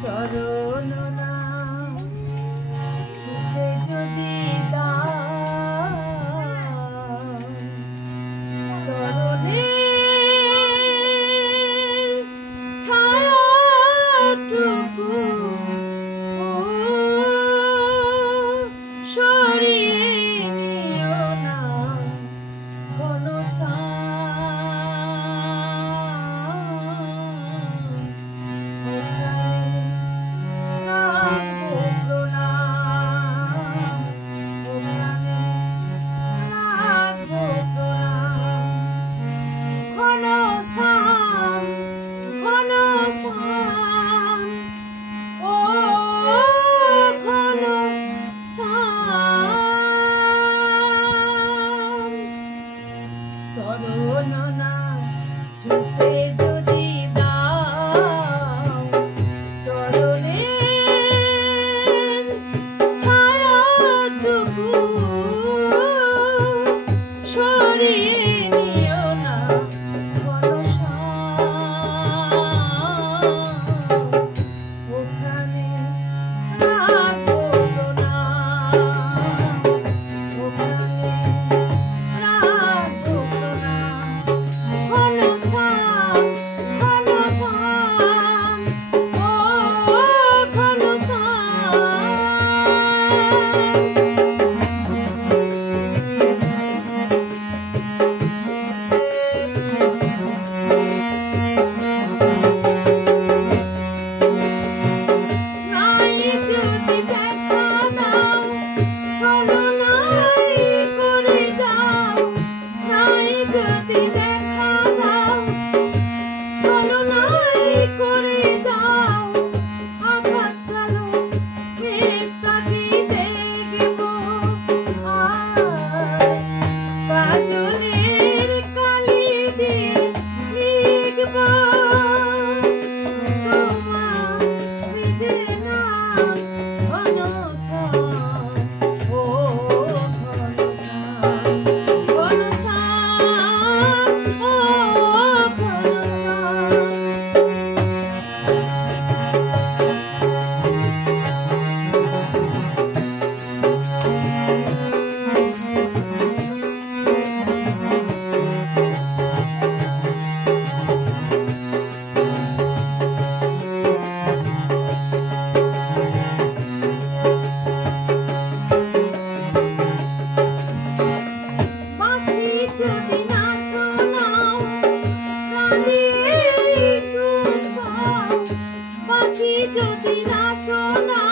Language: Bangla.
চরণ নাম ছুতে যদি চরণে ছায়াটুকু সরিয়ে নিও না কোন চরণ নাম ছুতে যদি দাও চরণে ছায়াটুকু সরিয়ে নিও না ওখানে রাখো প্রণাম ওখানে যদি দেখা দাও চলো নাই করে যাও আকাশ কালো মেঘটাকে দেখবো কাজলের কালি দিয়ে লিখবো তোমার মিটে না অনসন ও যদি না শোনাও প্রাণের সুখ পাও বাঁশি যদি না শোনাও